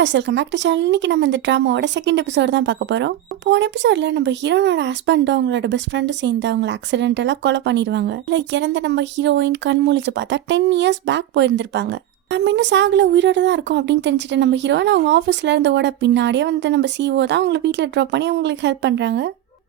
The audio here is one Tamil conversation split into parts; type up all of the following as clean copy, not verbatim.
guys, welcome back to channel. இன்னைக்கு நம்ம இந்த ட்ராமாவோட செகண்ட் எபிசோட் தான் பார்க்க போகிறோம். போன எபிசோடில் நம்ம ஹீரோனோட ஹஸ்பண்டும் அவங்களோட பெஸ்ட் ஃப்ரெண்டும் சேர்ந்து அவங்கள ஆக்சிடென்டெல்லாம் கொலை பண்ணிடுவாங்க. இல்லை இறந்த நம்ம ஹீரோயின் கண் முழிச்சு பார்த்தா 10 years பேக் போயிருந்திருப்பாங்க. நம்ம இன்னும் சாகல உயிரோட தான் இருக்கும் அப்படின்னு தெரிஞ்சுட்டு நம்ம ஹீரோயின் அவங்க ஆஃபீஸில் இருந்தோட பின்னாடியே வந்து நம்ம சிஓ தான் அவங்கள வீட்டில் ட்ராப் பண்ணி அவங்களுக்கு ஹெல்ப் பண்ணுறாங்க.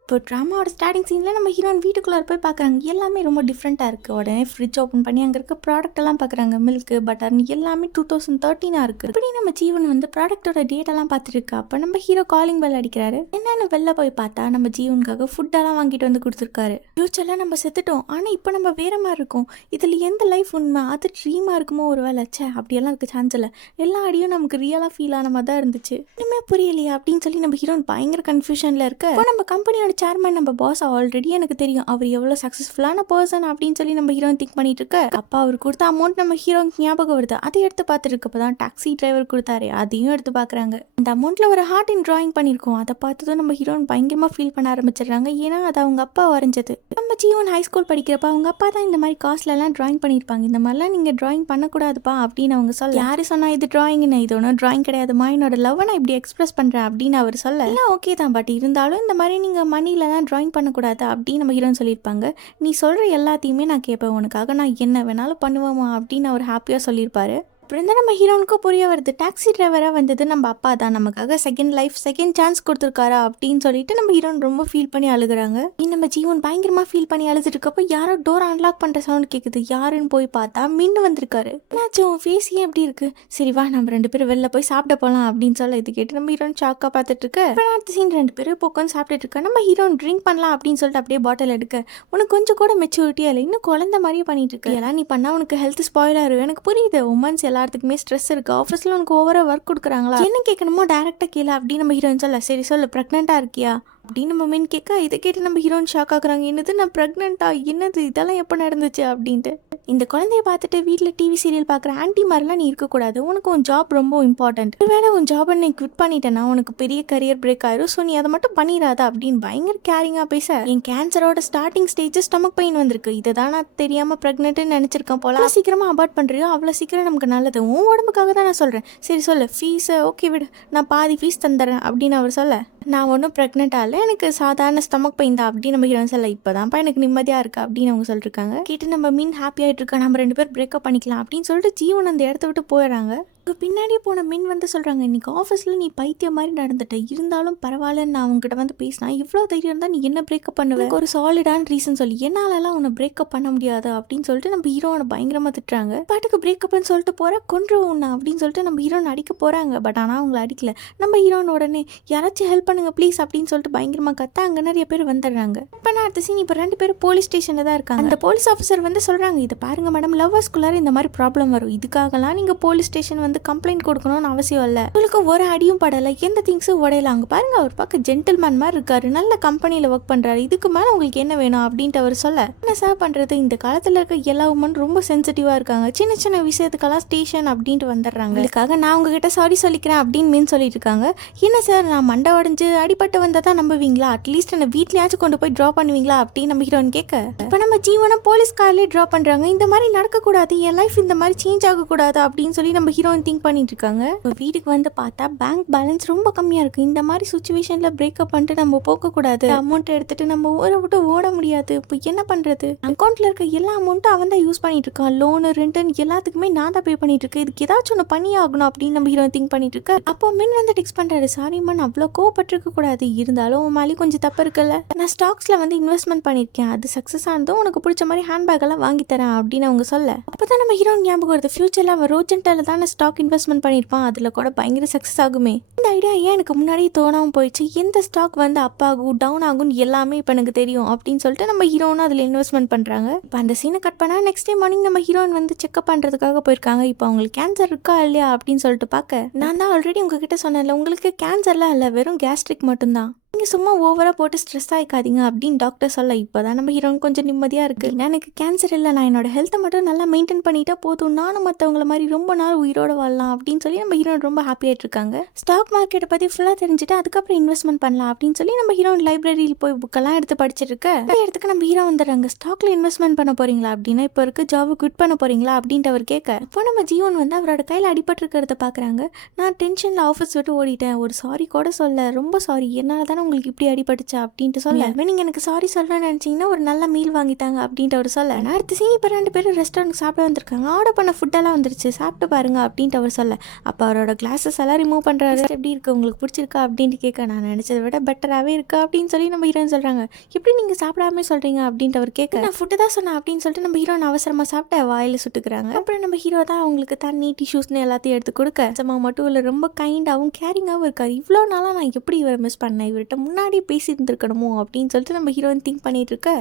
இப்போ ட்ராமாவோட ஸ்டார்டிங் சீனில் நம்ம ஹீரோயின் வீட்டுக்குள்ளே போய் பார்க்குறாங்க. எல்லாமே ரொம்ப டிஃப்ரெண்ட்டாக இருக்குது. உடனே ஃப்ரிட்ஜ் ஓப்பன் பண்ணி அங்கே இருக்க ப்ராடக்ட் எல்லாம் பார்க்குறாங்க. மில்க்கு பட்டர்னு எல்லாமே 2013 இருக்குது. இப்படி நம்ம ஜீவன் வந்து ப்ராடக்டோட டேட்டெல்லாம் பார்த்துருக்கு. அப்போ நம்ம ஹீரோ காலிங் பெல் அடிக்கிறாரு. என்னென்னு வெளில போய் பார்த்தா நம்ம ஜீவனுக்காக ஃபுட்டெல்லாம் வாங்கிட்டு வந்து கொடுத்துருக்காரு. ஃபியூச்சரில் நம்ம செத்துட்டோம், ஆனால் இப்போ நம்ம வேற மாதிரி இருக்கும். இதில் எந்த லைஃப் உண்மை, அது ட்ரீமாக இருக்குமோ ஒரு வேலை. அப்படியெல்லாம் இருக்க சான்ஸ் இல்லை. எல்லா அடியும் நமக்கு ரியலாக ஃபீல் ஆன மாதிரி தான் இருந்துச்சு. இன்னுமே புரியலையா அப்படின்னு சொல்லி நம்ம ஹீரோயின் பயங்கர கன்ஃபியூஷனில் இருக்க. இப்போ நம்ம கம்பெனியோட சேர்மன் நம்ம பாஸ் ஆல்ரெடி எனக்கு தெரியும், அவர் எவ்வளோ சக்ஸஸ்ஃபுல்லான பர்சன் அப்படின்னு சொல்லி நம்ம ஹீரோயின் திங்க் பண்ணிட்டு இருக்க. அப்பா அவர் கொடுத்த அமௌண்ட் நம்ம ஹீரோயினுக்கு ஞாபகம் வருது. அதை எடுத்து பார்த்துட்டு இருக்கப்பதான் டாக்ஸி டிரைவர் கொடுத்தாரு, அதையும் எடுத்து பார்க்குறாங்க. இந்த அமௌண்ட்ல ஒரு ஹார்ட் இன் டிராயிங் பண்ணியிருக்கோம். அதை பார்த்ததும் நம்ம ஹீரோயின் பயங்கரமாக ஃபீல் பண்ண ஆரம்பிச்சிடுறாங்க. ஏன்னா அது அவங்க அப்பா வரைஞ்சது. நம்ம ஜீவன் ஹை ஸ்கூல் படிக்கிறப்ப அவங்க அப்பா தான் இந்த மாதிரி காஸ்ட்லலாம் டிராயிங் பண்ணியிருப்பாங்க. இந்த மாதிரிலாம் நீங்கள் டிராயிங் பண்ணக்கூடாதுப்பா அப்படின்னு அவங்க சொல்ல. யாரு சொன்னா இது டிராயிங்னு? இது ஒன்றும் டிராயிங் கிடையாதுமா, என்னோட லவ் நான் இப்படி எக்ஸ்பிரஸ் பண்ணுறேன் அப்படின்னு அவர் சொல்ல. இல்லை ஓகே தான், பட் இருந்தாலும் இந்த மாதிரி நீங்கள் மணியில் தான் டிராயிங் பண்ணக்கூடாது அப்படின்னு நம்ம ஹீரோன்னு சொல்லியிருப்பாங்க. நீ சொல்கிற எல்லாத்தையுமே நான் கேட்பேன், உனக்காக நான் என்ன வேணாலும் பண்ணுவேமா அப்படின்னு அவர் ஹாப்பியாக சொல்லியிருப்பாரு. அப்புறம் தான் நம்ம ஹீரோனுக்கு புரிய வருது, டாக்ஸி டிரைவராக வந்தது நம்ம அப்பா தான், நமக்காக செகண்ட் லைஃப் செகண்ட் சான்ஸ் கொடுத்துருக்காரா அப்படின்னு சொல்லிட்டு நம்ம ஹீரோன் ரொம்ப ஃபீல் பண்ணி அழுகுறாங்க. நம்ம ஜீவன் பயங்கரமாக ஃபீல் பண்ணி அழுதுட்டு இருக்கப்போ யாரோ டோர் அன்லாக் பண்ணுற சவுண்ட் கேட்குது. யாருன்னு போய் பார்த்தா மின்னு வந்திருக்காரு. என்னாச்சு உன் ஃபேஸ் ஏன் எப்படி இருக்கு? சரி வா நம்ம 2 பேரும் வெளில போய் சாப்பிட போகலாம் அப்படின்னு சொல்ல. இது கேட்டு நம்ம ஹீரோன் ஷாக்காக பார்த்துட்டு இருக்கு. அப்புறம் அடுத்த சீன் 2 பேரும் இப்போ உட்காந்து சாப்பிட்டுட்டு இருக்க. நம்ம ஹீரோன் ட்ரிங்க் பண்ணலாம் அப்படின்னு சொல்லிட்டு அப்படியே பாட்டில் எடுக்க. உனக்கு கொஞ்சம் கூட மெச்சூரிட்டியா இல்லை, இன்னும் குழந்தை மாதிரியே பண்ணிட்டு இருக்கு. எல்லாம் நீ பண்ணா உனக்கு ஹெல்த் ஸ்பாயில் ஆகும். எனக்கு புரியுது, உமன்ஸ் எல்லாத்துக்குமே ஸ்ட்ரெஸ் இருக்கு, ஆஃபீஸில் உனக்கு ஓவரா ஒர்க் கொடுக்குறாங்களா, என்ன கேட்கணுமோ டேரக்டா கேளு அப்படின்னு நம்ம ஹீரோயின் சொல்ல. சரி சொல்லு, ப்ரெக்னெண்டா இருக்கியா அப்படின்னு நம்ம மீன் கேட்க. இதை கேட்டு நம்ம ஹீரோயின் ஷாக் ஆகுறாங்க. என்னது நான் ப்ரெக்னெண்டா? என்னது இதெல்லாம் எப்போ நடந்துச்சு அப்படின்ட்டு. இந்த குழந்தைய பார்த்துட்டு வீட்டில் டிவி சீரியல் பார்க்குற ஆன்டி மாதிரிலாம் நீ இருக்கக்கூடாது, உனக்கு உன் ஜாப் ரொம்ப இம்பார்ட்டன்ட். ஒருவேளை உன் ஜாபை நீ குவிட் பண்ணிட்டேன்னா உனக்கு பெரிய கரியர் பிரேக் ஆயிரும், ஸோ நீ அதை மட்டும் பண்ணிடாத அப்படின்னு பயங்கர கேரிங்காக பேச. என் கேன்சரோட ஸ்டார்டிங் ஸ்டேஜ் ஸ்டமக் பெயின் வந்திருக்கு, இதை தான் நான் தெரியாமல் ப்ரெக்னென்ட்னு நினச்சிருக்கேன் போல. சீக்கிரமாக அபார்ட் பண்ணுறியோ அவ்வளோ சீக்கிரம் நமக்கு நல்லது, உன் உடம்புக்காக தான் நான் சொல்கிறேன். சரி சொல்லு, ஃபீஸை ஓகே விடு, நான் பாதி ஃபீஸ் தந்துடுறேன் அப்படின்னு அவர் சொல்ல. நான் ஒன்றும் ப்ரெக்னெண்ட்டாக இல்லை, எனக்கு சாதாரண ஸ்டமக் பெயின் தான் அப்படின்னு நம்ம ஹீரோயின் சொல்ல. இப்போதான்ப்பா எனக்கு நிம்மதியாக இருக்குது அப்படின்னு அவங்க சொல்லியிருக்காங்க. கேட்டு நம்ம மீன் ஹாப்பி ஆகிட்டு இருக்கா, நம்ம 2 பேர் பிரேக்கப் பண்ணிக்கலாம் அப்படின்னு சொல்லிட்டு ஜீவன் அந்த இடத்த விட்டு போயிடுறாங்க. பின்னாடியே போன மின் வந்து சொல்கிறாங்க, இன்னைக்கு ஆஃபீஸில் நீ பைத்தியம் மாதிரி நடந்துட்ட, இருந்தாலும் பரவாயில்லன்னு நான் அவங்ககிட்ட வந்து பேசினா இவ்வளோ தைரியம் இருந்தால் நீ என்ன பிரேக்கப் பண்ணுவேன், ஒரு சாலிடான ரீசன் சொல்லி என்னாலலாம் உன்னை பிரேக்கப் பண்ண முடியாது அப்படின்னு சொல்லிட்டு நம்ம ஹீரோனை பயங்கரமாக திட்டுறாங்க. பாட்டுக்கு பிரேக்கப்னு சொல்லிட்டு போகிற கொன்றுவோம் அப்படின்னு சொல்லிட்டு நம்ம ஹீரோனை அடிக்க போகிறாங்க. பட் ஆனால் அவங்கள அடிக்கல. நம்ம ஹீரோன் உடனே யாராச்சும் ஹெல்ப் பண்ணுங்க ப்ளீஸ் அப்படின்னு சொல்லிட்டு பயங்கரமாக கத்த அங்கே நிறைய பேர் வந்துடுறாங்க. இப்போ நான் அடுத்த சீன் இப்போ 2 பேரும் போலீஸ் ஸ்டேஷனில் தான் இருக்காங்க. அந்த போலீஸ் ஆஃபீஸர் வந்து சொல்கிறாங்க, இதை பாருங்க மேடம், லவ்வர்ஸ்குள்ளார இந்த மாதிரி ப்ராப்ளம் வரும், இதுக்காகலாம் நீங்கள் போலீஸ் ஸ்டேஷன் வந்து கம்ப்ளைண்ட் கொடுக்கணும்னு அவசியம் இல்லை, உங்களுக்கு ஒரு அடியும் படலை, எந்த திங்ஸும் உடையல, அங்கே பாருங்க அவர் பார்க்க ஜென்டில்மேன் மாதிரி இருக்காரு, நல்ல கம்பெனியில் ஒர்க் பண்ணுறாரு, இதுக்கு மேலே உங்களுக்கு என்ன வேணும் அப்படின்ட்டு அவர் சொல்ல. என்ன சார் பண்ணுறது, இந்த காலத்தில் இருக்க எல்லா உமன் ரொம்ப சென்சிட்டிவாக இருக்காங்க, சின்ன சின்ன விஷயத்துக்கெல்லாம் ஸ்டேஷன் அப்படின்ட்டு வந்துடுறாங்க, இதுக்காக நான் உங்ககிட்ட சாரி சொல்லிக்கிறேன் அப்படின்னு மீன் சொல்லிட்டு இருக்காங்க. என்ன சார் நான் மண்டை உடஞ்சு அடிப்பட்டு வந்தால் தான் நம்புவீங்களா, அட்லீஸ்ட் என்ன வீட்லயாச்சும் கொண்டு போய் ட்ரா பண்ணுவீங்களா அப்படின்னு நம்ம ஹீரோன்னு கேட்க. இப்போ நம்ம ஜீவனை போலீஸ் கார்லேயே ட்ரா பண்ணுறாங்க. இந்த மாதிரி நடக்கக்கூடாது, என் லைஃப் இந்த மாதிரி சேஞ்ச் ஆகக்கூடாது அப்படின்னு சொல்லி நம்ம ஹீரோயின் திங்க் பண்ணிட்டு இருக்காங்க. இப்போ வீட்டுக்கு வந்து பார்த்தா பேங்க் பேலன்ஸ் ரொம்ப கம்மியாக இருக்குது. இந்த மாதிரி சுச்சுவேஷனில் பிரேக்கப் பண்ணிட்டு நம்ம போகக்கூடாது, அமௌண்ட் எடுத்துட்டு நம்ம ஊரை விட்டு ஓட முடியாது. இப்போ என்ன பண்ணுறது, அக்கௌண்ட்டில் இருக்க எல்லா அமௌண்ட்டும் அவன் தான் யூஸ் பண்ணிட்டு இருக்கான், லோனு ரெண்ட்டுன்னு எல்லாத்துக்குமே நான் தான் பே பண்ணிட்டு இருக்கேன், இதுக்கு ஏதாச்சும் ஒன்று பண்ணி ஆகணும் அப்படின்னு நம்ம ஹீரோ திங்க் பண்ணிட்டு இருக்க. அப்போ மின் வந்து டெக்ஸ்ட் பண்ணுறாரு, சாரிம்மா நான் அவ்வளோ கோவப்பட்டிருக்க கூடாது, இருந்தாலும் உன் மேலே கொஞ்சம் தப்பு இருக்குல்ல, நான் ஸ்டாக்ஸில் வந்து இன்வெஸ்ட்மெண்ட் பண்ணியிருக்கேன், அது சக்ஸஸ் ஆனதும் உனக்கு பிடிச்ச மாதிரி ஹேண்ட்பேக் எல்லாம் வாங்கி தரேன் அப்படின்னு அவங்க சொல்ல. அப்போ தான் நம்ம ஹீரோ ஞாபகம் வருது, ஃபியூச்சரில் அவன் ரோஜென்டால தானே ஸ்டாக் இன்வெஸ்ட்மெண்ட் பண்ணியிருப்பான், அதில் கூட பயங்கர சக்ஸஸ் ஆகுமே. இந்த ஐடியா ஏன் எனக்கு முன்னாடியே தோணாமல் போயிடுச்சு, எந்த ஸ்டாக் வந்து அப் ஆகும் டவுன் ஆகும் எல்லாமே இப்போ எனக்கு தெரியும் அப்படின்னு சொல்லிட்டு நம்ம ஹீரோனும் அதில் இன்வெஸ்ட்மெண்ட் பண்ணுறாங்க. இப்போ அந்த சீனை கட் பண்ணால் நெக்ஸ்ட் டே மார்னிங் நம்ம ஹீரோயின் வந்து செக்அப் பண்ணுறதுக்காக போயிருக்காங்க. இப்போ அவங்களுக்கு கேன்சர் இருக்கா இல்லையா அப்படின்னு சொல்லிட்டு பார்க்க. நான் தான் ஆல்ரெடி உங்ககிட்ட சொன்னேன்ல, உங்களுக்கு கேன்சர்லாம் இல்லை, வெறும் கேஸ்ட்ரிக் மட்டும்தான், நீங்கள் சும்மா ஓவராக போட்டு ஸ்ட்ரெஸ் ஆகிக்காதீங்க அப்படின்னு டாக்டர் சொல்ல இப்போ தான் நம்ம ஹீரோன் கொஞ்சம் நிம்மதியாக இருக்குது. ஏன்னா எனக்கு கேன்சர் இல்லை, நான் என்னோட ஹெல்த்தை மட்டும் நல்லா மெயின்டைன் பண்ணிட்டா போதும், நானும் மற்றவங்கள மாதிரி ரொம்ப நாள் உயிரோடு வாழலாம் அப்படின்னு சொல்லி நம்ம ஹீரோன் ரொம்ப ஹாப்பியாகிட்டு இருக்காங்க. ஸ்டாக் மார்க்கெட்டை பற்றி ஃபுல்லாக தெரிஞ்சுட்டு அதுக்கப்புறம் இன்வெஸ்ட்மெண்ட் பண்ணலாம் அப்படின்னு சொல்லி நம்ம ஹீரோன் லைப்ரரியில் போய் புக்கெல்லாம் எடுத்து படிச்சுட்டு இருக்க இந்த இடத்துக்கு நம்ம ஹீரோ வந்துடுறாங்க. ஸ்டாக்ல இன்வெஸ்ட்மெண்ட் பண்ண போறீங்களா அப்படின்னா இப்போ இருக்க ஜாபை குவிட் பண்ண போறீங்களா அப்படின்ட்டு அவர் கேட்க, இப்போ நம்ம ஜீவன் வந்து அவரோட கையில் அடிபட்டு இருக்கிறத பார்க்குறாங்க. நான் டென்ஷனில் ஆஃபீஸ் விட்டு ஓடிட்டேன், ஒரு சாரி கூட சொல்ல, ரொம்ப சாரி, என்னால் தானே உங்களுக்கு இப்படி அடிபட்டுச்சா அப்படின்ட்டு சொல்ல, நீங்கள் எனக்கு சாரி சொல்லணும்னு நினச்சிங்கன்னா ஒரு நல்ல மீல் வாங்கிட்டாங்க அப்படின்ட்டு அவர் சொல்ல, நான் அடுத்து சீனி இப்போ 2 பேரும் ரெஸ்டாரண்ட் சாப்பிட வந்திருக்காங்க, ஆர்டர் பண்ண ஃபுட்டெல்லாம் வந்துருச்சு, சாப்பிட்டு பாருங்க அப்படின்ட்டு அவர் சொல்ல, அப்போ அவரோட கிளாஸஸ் எல்லாம் ரிமூவ் பண்ணுறாரு. எப்படி இருக்கு, உங்களுக்கு பிடிச்சிருக்கா அப்படின்ட்டு கேட்க, நான் நினச்சதை விட பெட்டராகவே இருக்கா அப்படின்னு சொல்லி நம்ம ஹீரோன்னு சொல்கிறாங்க. எப்படி நீங்கள் சாப்பிடாமே சொல்கிறீங்க அப்படின்ட்டு அவர் கேட்க, நான் ஃபுட்டு தான் சொன்னேன் அப்படின்னு சொல்லிட்டு நம்ம ஹீரோன் அவசரமாக சாப்பிட்டு வாயில் சுட்டுக்கிறாங்க. அப்புறம் நம்ம ஹீரோ தான் அவங்களுக்கு தண்ணி டிஷ்யூஸ்னு எல்லாத்தையும் எடுத்து கொடுக்க, சும்மா மட்டும் இல்லை ரொம்ப கைண்டாகவும் கேரிங்காகவும் இருக்கார். இவ்வளோ நாளாக நான் எப்படி இவரை மிஸ் பண்ணேன், இவர்கிட்ட முன்னாடியே பேசியிருந்துருக்கணுமோ அப்படின்னு சொல்லிட்டு நம்ம ஹீரோயின் திங்க் பண்ணிட்டு இருக்க,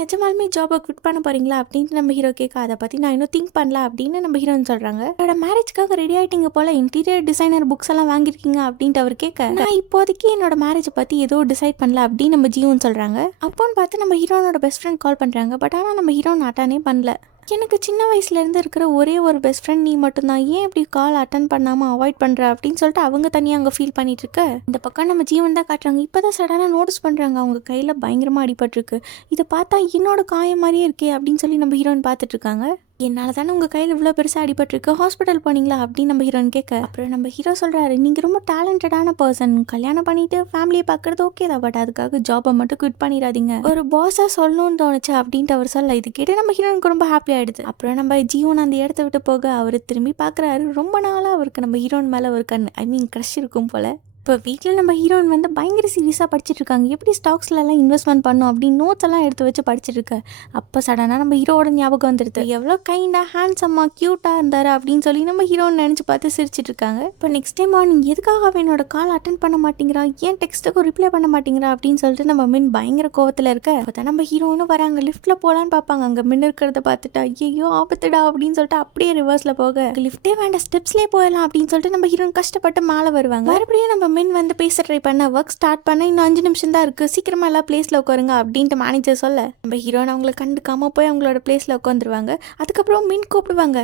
நிஜமாலுமே ஜாபை குவிட் பண்ண போறீங்களா அப்படின்ட்டு நம்ம ஹீரோ கேட்க, அதை பற்றி நான் இன்னும் திங்க் பண்ணல அப்படின்னு நம்ம ஹீரோன்னு சொல்கிறாங்க. அவரோட மேரேஜ்க்காக ரெடி ஆகிட்டீங்க போல், இன்டீரியர் டிசைனர் புக்ஸ் எல்லாம் வாங்கியிருக்கீங்க அப்படின்ட்டு அவர் கேட்க, நான் இப்போதைக்கு என்னோட மேரேஜை பற்றி ஏதோ டிசைட் பண்ணல அப்படின்னு நம்ம ஜீவன் சொல்கிறாங்க. அப்போன்னு பார்த்து நம்ம ஹீரோனோட பெஸ்ட் ஃப்ரெண்ட் கால் பண்ணுறாங்க. பட் ஆனால் நம்ம ஹீரோன் அட்டானே பண்ணல. எனக்கு சின்ன வயசுலேருந்து இருக்கிற ஒரே ஒரு பெஸ்ட் ஃப்ரெண்ட் நீ மட்டும்தான், ஏன் இப்படி கால் அட்டன் பண்ணாமல் அவாய்ட் பண்ணுற அப்படின்னு சொல்லிட்டு அவங்க தனியாக அங்கே ஃபீல் பண்ணிட்டு இருக்க, இந்த பக்கம் நம்ம ஜீவன் தான் காட்டுறாங்க. இப்போ தான் சடனாக நோட்டீஸ் பண்ணுறாங்க அவங்க கையில் பயங்கரமாக அடிபட்டிருக்கு. இதை பார்த்தா என்னோட காயம் மாதிரியே இருக்கே அப்படின்னு சொல்லி நம்ம ஹீரோயின் பார்த்துட்டு இருக்காங்க. என்னால் தானே உங்கள் கையில் இவ்வளோ பெருசாக அடிபட்டிருக்கு, ஹாஸ்பிட்டல் போனீங்களா அப்படின்னு நம்ம ஹீரோன்னு கேட்க, அப்புறம் நம்ம ஹீரோ சொல்கிறாரு, நீங்கள் ரொம்ப டேலண்டடான பர்சன், கல்யாணம் பண்ணிட்டு ஃபேமிலியை பார்க்குறது ஓகே தான், பட் அதுக்காக ஜாபை மட்டும் குவிட் பண்ணிடாதீங்க, ஒரு பாஸாக சொல்லணும்னு தோணுச்சு அப்படின்ட்டு அவர் சொல்ல, இது கேட்டு நம்ம ஹீரோனுக்கு ரொம்ப ஹாப்பி ஆகிடுது. அப்புறம் நம்ம ஜீவன் அந்த இடத்த விட்டு போக அவர் திரும்பி பார்க்குறாரு. ரொம்ப நாளாக அவருக்கு நம்ம ஹீரோன் மேலே ஒரு க்ரஷ் இருக்கும் போல். இப்போ வீட்டில் நம்ம ஹீரோயின் வந்து பயங்கர சீரியஸாக படிச்சுட்டு இருக்காங்க. எப்படி ஸ்டாக்ஸ்லலாம் இன்வெஸ்ட்மெண்ட் பண்ணும் அப்படின்னு நோட்ஸ் எல்லாம் எடுத்து வச்சு படிச்சுட்டு இருக்க, அப்போ சடனாக நம்ம ஹீரோட ஞாபகம் வந்துடுது. எவ்வளோ கைண்டாக ஹேண்ட்ஸம்மாக க்யூட்டாக இருந்தார் அப்படின்னு சொல்லி நம்ம ஹீரோன்னு நினச்சி பார்த்து சிரிச்சிட்டு இருக்காங்க. இப்போ நெக்ஸ்ட் டைம் மார்னிங் எதுக்காக என்னோட கால் அட்டன் பண்ண மாட்டேங்கிறா, ஏன் டெக்ஸ்ட்டுக்கு ரிப்ளை பண்ண மாட்டேங்கிறா அப்படின்னு சொல்லிட்டு நம்ம மின் பயங்கர கோவத்தில் இருக்க, அப்போ தான் நம்ம ஹீரோன்னு வராங்க. லிஃப்ட்டில் போகலான்னு பார்ப்பாங்க. அங்கே மின் இருக்கிறத பார்த்துட்டா ஐயோ ஆபத்துடா அப்படின்னு சொல்லிட்டு அப்படியே ரிவர்ஸில் போக, லிஃப்ட்டே வேண்டாம் ஸ்டெப்ஸ்லேயே போயிடலாம் அப்படின்னு சொல்லிட்டு நம்ம ஹீரோன் கஷ்டப்பட்டு மேலே வருவாங்க. மறுபடியும் நம்ம மின் வந்து பேச ட்ரை பண்ண, ஒர்க் ஸ்டார்ட் பண்ண இன்னும் 5 நிமிஷம் தான் இருக்குது, சீக்கிரமா எல்லாம் பிளேஸில் உட்காருங்க அப்படின்ட்டு மேனேஜர் சொல்ல, நம்ம ஹீரோன் அவங்களை கண்டுக்காமல் போய் அவங்களோட பிளேஸில் உட்காந்துருவாங்க. அதுக்கப்புறம் மின் கூப்பிடுவாங்க,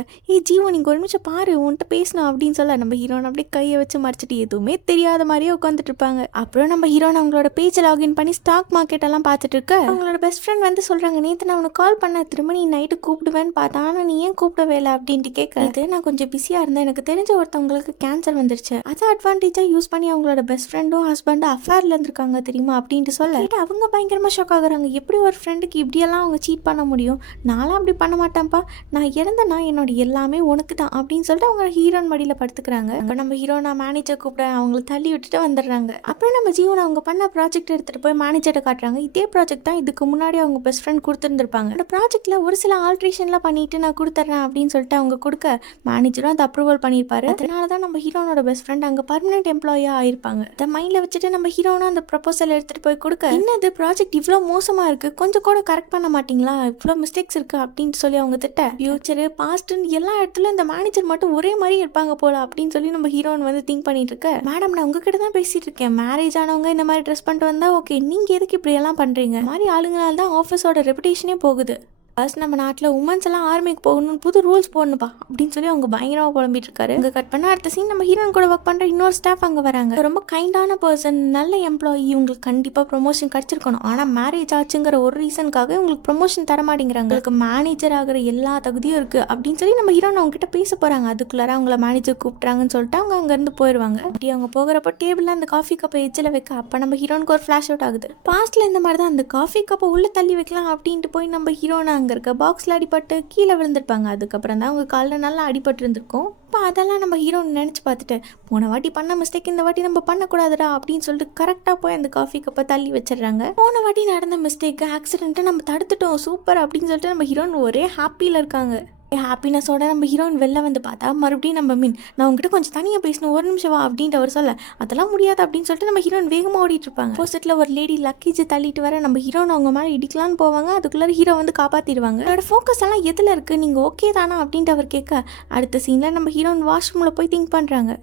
ஜீவோ நீங்கள் ஒரு நிமிஷம் பாரு உன்கிட்ட பேசணும் அப்படின்னு சொல்ல, நம்ம ஹீரோன் அப்படியே கையை வச்சு மறைச்சிட்டு எதுவுமே தெரியாத மாதிரியே உட்காந்துட்டு இருப்பாங்க. அப்புறம் நம்ம ஹீரோன் அவங்களோட பேஜ் லாகின் பண்ணி ஸ்டாக் மார்க்கெட் எல்லாம் பார்த்துட்டு இருக்க, அவங்களோட பெஸ்ட் ஃப்ரெண்ட் வந்து சொல்கிறாங்க, நேற்று நான் உனக்கு கால் பண்ண, திரும்ப நீ நைட்டு கூப்பிடுவேன்னு பார்த்தா ஆனால் நீ ஏன் கூப்பிடவே இல்லை அப்படின்ட்டு கேட்க, இது நான் கொஞ்சம் பிஸியாக இருந்தேன், எனக்கு தெரிஞ்ச ஒருத்தவங்களுக்கு கேன்சர் வந்துருச்சு, அதை அட்வான்டேஜாக யூஸ் பண்ணி அவங்களோட பெஸ்ட் ஃப்ரெண்டும் ஹஸ்பண்டும் அஃபேர்ல இருந்திருக்காங்க தெரியுமா அப்படின்ட்டு சொல்ல, அவங்க பயங்கரமாக ஷாக் ஆகுறாங்க. எப்படி ஒரு ஃப்ரெண்டுக்கு இப்படியெல்லாம் அவங்க சீட் பண்ண முடியும், நான்லாம் அப்படி பண்ண மாட்டேன்ப்பா, நான் இறந்தேன்னா என்னோட எல்லாமே உனக்கு தான் அப்படின்னு சொல்லிட்டு அவங்க ஹீரோன் மடியில் படுத்துக்கிறாங்க. அப்போ நம்ம ஹீரோனா மேனேஜர் கூப்பிட அவங்களை தள்ளி விட்டுட்டு வந்துடுறாங்க. அப்புறம் நம்ம ஜீவன் அவங்க பண்ண ப்ராஜெக்ட் எடுத்துகிட்டு போய் மேனேஜர்கிட்ட காட்டுறாங்க. இதே ப்ராஜெக்ட் தான் இதுக்கு முன்னாடி அவங்க பெஸ்ட் ஃப்ரெண்ட் கொடுத்துருந்துருப்பாங்க. அந்த ப்ராஜெக்ட்டில் ஒரு சில ஆல்ட்ரேஷன்லாம் பண்ணிட்டு நான் கொடுத்துட்றேன் அப்படின்னு சொல்லிட்டு அவங்க கொடுக்க, மேனேஜரும் அதை அப்ரூவல் பண்ணியிருப்பாரு. அதனால தான் நம்ம ஹீரோனோட பெஸ்ட் ஃப்ரெண்ட் அங்கே பர்மனெண்ட் எம்ப்ளாயாக ஆயிருப்பாங்க. அதை மைண்டில் வச்சுட்டு நம்ம ஹீரோனா அந்த ப்ரொபோசல் எடுத்துகிட்டு போய் கொடுக்க, என்னது ப்ராஜெக்ட் இவ்வளோ மோசமாக இருக்குது, கொஞ்சம் கூட கரெக்ட் பண்ண மாட்டிங்களா, இவ்வளோ மிஸ்டேக்ஸ் இருக்குது அப்படின்ட்டு சொல்லி அவங்க திட்ட, ஃபியூச்சரு பாஸ்ட்டுன்னு எல்லா இடத்துலையும் இந்த மேனேஜர் மட்டும் ஒரே மாதிரி இருப்பாங்க போல அப்படின்னு சொல்லி நம்ம ஹீரோன் வந்து திங்க் பண்ணிட்டு இருக்க, மேடம் நான் உங்ககிட்ட தான் பேசிட்டு இருக்கேன், மேரேஜ் ஆனவங்க இந்த மாதிரி ட்ரெஸ் பண்ணிட்டு வந்தா ஓகே, நீங்கள் எதுக்கு இப்படி எல்லாம் பண்ணுறீங்க, மாதிரி ஆளுங்களால தான் ஆஃபீஸோட ரெப்புடேஷனே போகுது, ஃபர்ஸ்ட் நம்ம நாட்டில் உமன்ஸ் எல்லாம் ஆர்மிக்கு போகணும்னு புது ரூல்ஸ் போடணுப்பா அப்படின்னு சொல்லி அவங்க பயங்கரமாக புலம்பிட்டு இருக்காரு. அங்கே கட் பண்ண அடுத்த சீன் நம்ம ஹீரோன் கூட ஒர்க் பண்ணுற இன்னொரு ஸ்டாஃப் அங்கே வராங்க. ரொம்ப கைண்டான பர்சன், நல்ல எம்ப்ளாயி, இவங்களுக்கு கண்டிப்பாக ப்ரொமோஷன் கிடச்சிருக்கணும், ஆனால் மேரேஜ் ஆச்சுங்கிற ஒரு ரீசனுக்காக இவங்களுக்கு ப்ரொமோஷன் தர மாட்டேங்கிறாங்க, உங்களுக்கு மேனேஜர் ஆகிற எல்லா தகுதியும் இருக்குது அப்படின்னு சொல்லி நம்ம ஹீரோன் அவங்க கிட்ட பேச போகிறாங்க. அதுக்குள்ளார அவங்கள மேனேஜர் கூப்பிட்றாங்கன்னு சொல்லிட்டு அவங்க அங்கேருந்து போயிடுவாங்க. அப்படி அவங்க போகிறப்ப டேபிளில் அந்த காஃபி கப்பை எச்சில் வைக்க, அப்போ நம்ம ஹீரோனுக்கு ஒரு ஃப்ளாஷ் அவுட் ஆகுது. பாஸ்ட்டில் இந்த மாதிரி தான் அந்த காஃபி கப்பை உள்ளே தள்ளி வைக்கலாம் அப்படின்ட்டு போய் நம்ம ஹீரோனை அங்கே இருக்க பாக்ஸில் அடிபட்டு கீழே விழுந்திருப்பாங்க. அதுக்கப்புறம் தான் அவங்க காலில் நல்லா அடிபட்டு இருந்திருக்கும். இப்போ அதெல்லாம் நம்ம ஹீரோன்னு நினச்சி பார்த்துட்டு, போன வாட்டி பண்ண மிஸ்டேக் இந்த வாட்டி நம்ம பண்ணக்கூடாதுடா அப்படின்னு சொல்லிட்டு கரெக்டாக போய் அந்த காஃபி கப்பை தள்ளி வச்சிடுறாங்க. போன வாட்டி நடந்த மிஸ்டேக் ஆக்சிடென்ட்டை நம்ம தடுத்துட்டோம் சூப்பர் அப்படின்னு சொல்லிட்டு நம்ம ஹீரோன் ஒரே ஹாப்பியில் இருக்காங்க. ஹாப்பினஸோட நம்ம ஹீரோயின் வெளில வந்து பார்த்தா மறுபடியும் நம்ம நான் உங்ககிட்ட கொஞ்சம் தனியாக பேசணும், ஒரு நிமிஷம் வா அப்படின்ட்டு அவர் சொல்ல, அதெல்லாம் முடியாது அப்படின்னு சொல்லிட்டு நம்ம ஹீரோயின் வேகமாக ஓடிட்டு இருப்பாங்க. ஆப்போசிட்டில் ஒரு லேடி லக்கேஜ் தள்ளிட்டு வர நம்ம ஹீரோன் அவங்க மேலே இடிக்கலான்னு போவாங்க. அதுக்குள்ளே ஹீரோ வந்து காப்பாற்றிடுவாங்க. அவரோட ஃபோக்கஸ் எல்லாம் எதில் இருக்குது, நீங்கள் ஓகே தானா அப்படின்ட்டு அவர் கேட்க, அடுத்த சீனில் நம்ம ஹீரோயின் வாஷ்ரூமில் போய் திங்க் பண்ணுறாங்க.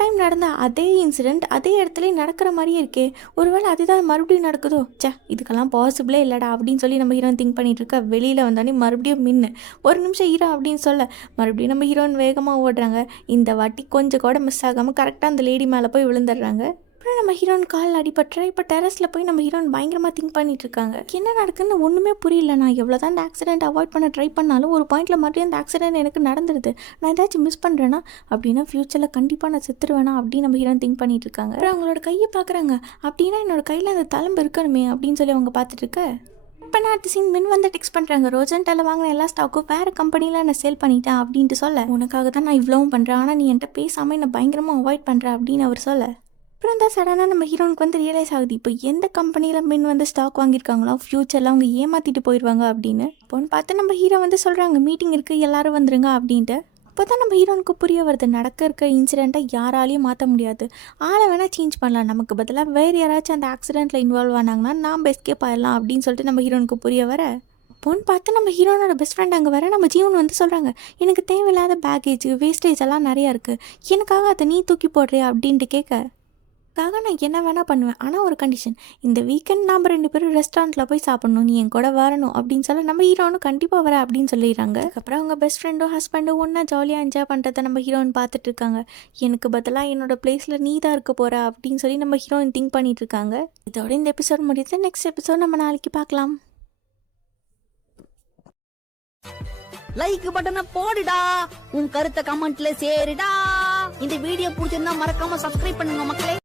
டைம் நடந்த அதே இன்சிடெண்ட் அதே இடத்துல நடக்கிற மாதிரியே இருக்கே, ஒருவேளை அதுதான் மறுபடியும் நடக்குதோ, இதுக்கெல்லாம் பாசிபிளே இல்லைடா அப்படின்னு சொல்லி நம்ம ஹீரோயின் திங்க் பண்ணிட்டு இருக்க. வெளியில் வந்தோடனே மறுபடியும் மின்னு ஒரு நிமிஷம் ஹீரோ அப்படின்னு சொல்ல மறுபடியும் நம்ம ஹீரோயின் வேகமாக ஓடுறாங்க. இந்த வாட்டி கொஞ்சம் கூட மிஸ் ஆகாமல் கரெக்டாக அந்த லேடி மேலே போய் விழுந்துடுறாங்க. அப்புறம் நம்ம ஹீரோயின் கால் அடிபட்டுற. இப்போ டெரஸில் போய் நம்ம ஹீரோயின் பயங்கரமாக திங்க் பண்ணிட்டு இருக்காங்க. என்ன நடக்குன்னு ஒன்றுமே புரியல. நான் எவ்வளோ தான் அந்த ஆக்சிடென்ட் அவாய்ட் பண்ண ட்ரை பண்ணாலும் ஒரு பாயிண்டில் மறுபடியும் அந்த ஆக்சிடென்ட் எனக்கு நடந்துடுது. நான் ஏதாச்சும் மிஸ் பண்ணுறேன்னா அப்படின்னா ஃப்யூச்சரில் கண்டிப்பாக நான் செத்துருவேனா அப்படின்னு நம்ம ஹீரோயின் திங்க் பண்ணிட்டு இருக்காங்க. அப்புறம் அவங்களோட கையை பார்க்குறாங்க. அப்படின்னா என்னோட கையில் அந்த தழும்பு இருக்கணுமே அப்படின்னு சொல்லி அவங்க பார்த்துட்டு இருக்க. இப்போ நான் அடுத்த சீன் மின் வந்து டெக்ஸ்ட் பண்ணுறாங்க. ரோஜன்ட்டால் வாங்கின எல்லா ஸ்டாக்கும் வேறு கம்பெனியில் நான் சேல் பண்ணிட்டேன் அப்படின்ட்டு சொல்ல, உனக்காக தான் நான் இவ்வளவும் பண்ணுறேன், ஆனால் நீ என்கிட்ட பேசாமல் என்னை பயங்கரமாக அவாய்ட் பண்ணுறேன் அப்படின்னு அவர் சொல்ல. அப்புறம் தான் சடனாக நம்ம ஹீரோனுக்கு வந்து ரியலைஸ் ஆகுது, இப்போ எந்த கம்பெனியில் மின் வந்து ஸ்டாக் வாங்கியிருக்காங்களோ ஃப்யூச்சரில் அவங்க ஏமாற்றிட்டு போயிடுவாங்க அப்படின்னு. அப்போன்னு பார்த்து நம்ம ஹீரோ வந்து சொல்கிறாங்க மீட்டிங் இருக்குது எல்லாரும் வந்துருங்க அப்படின்ட்டு. அப்போ தான் நம்ம ஹீரோனுக்கு புரிய வருது, நடக்க இருக்க இன்சிடெண்ட்டை யாராலையும் மாற்ற முடியாது. ஆளை வேணால் சேஞ்ச் பண்ணலாம், நமக்கு பதிலாக வேறு யாராச்சும் அந்த ஆக்சிடெண்ட்டில் இன்வால்வ் ஆனாங்கன்னா நாம் எஸ்கேப் ஆயிடலாம் அப்படின்னு சொல்லிட்டு நம்ம ஹீரோனுக்கு புரிய வர. அப்போன்னு பார்த்து நம்ம ஹீரோனோட பெஸ்ட் ஃப்ரெண்ட் அங்கே வர. நம்ம ஜீவன் வந்து சொல்கிறாங்க, எனக்கு தேவையில்லாத பேக்கேஜ் வேஸ்டேஜ் எல்லாம் நிறையா இருக்குது, எனக்காக அதை நீ தூக்கி போடுறியா அப்படின்ட்டு கேட்க. நான் என்ன வேணால் பண்ணுவேன், ஆனால் ஒரு கண்டிஷன், இந்த வீக்கெண்ட் நாம் 2 பேரும் ரெஸ்டாரண்ட்டில் போய் சாப்பிட்ணும், நீ என் கூட வரணும் அப்படின்னு சொல்ல நம்ம ஹீரோனும் கண்டிப்பாக வர அப்படின்னு சொல்லிடுறாங்க. அதுக்கப்புறம் அவங்க பெஸ்ட் ஃப்ரெண்டும் ஹஸ்பண்டும் ஒன்றா ஜாலியாக என்ஜாய் பண்ணுறத நம்ம ஹீரோயின் பார்த்துட்டு இருக்காங்க. எனக்கு பதிலாக என்னோட பிளேஸில் நீ தான் இருக்க போகிற அப்படின்னு சொல்லி நம்ம ஹீரோயின் திங்க் பண்ணிட்டு இருக்காங்க. இதோட இந்த எபிசோட் முடியுது. நெக்ஸ்ட் எபிசோட் நம்ம நாளைக்கு பார்க்கலாம். லைக் பட்டனை போடுடா, உன் கருத்தை கமெண்ட்ல சேருடா. இந்த வீடியோ பிடிச்சிருந்தா மறக்காம சப்ஸ்கிரைப் பண்ணுங்க மக்களே.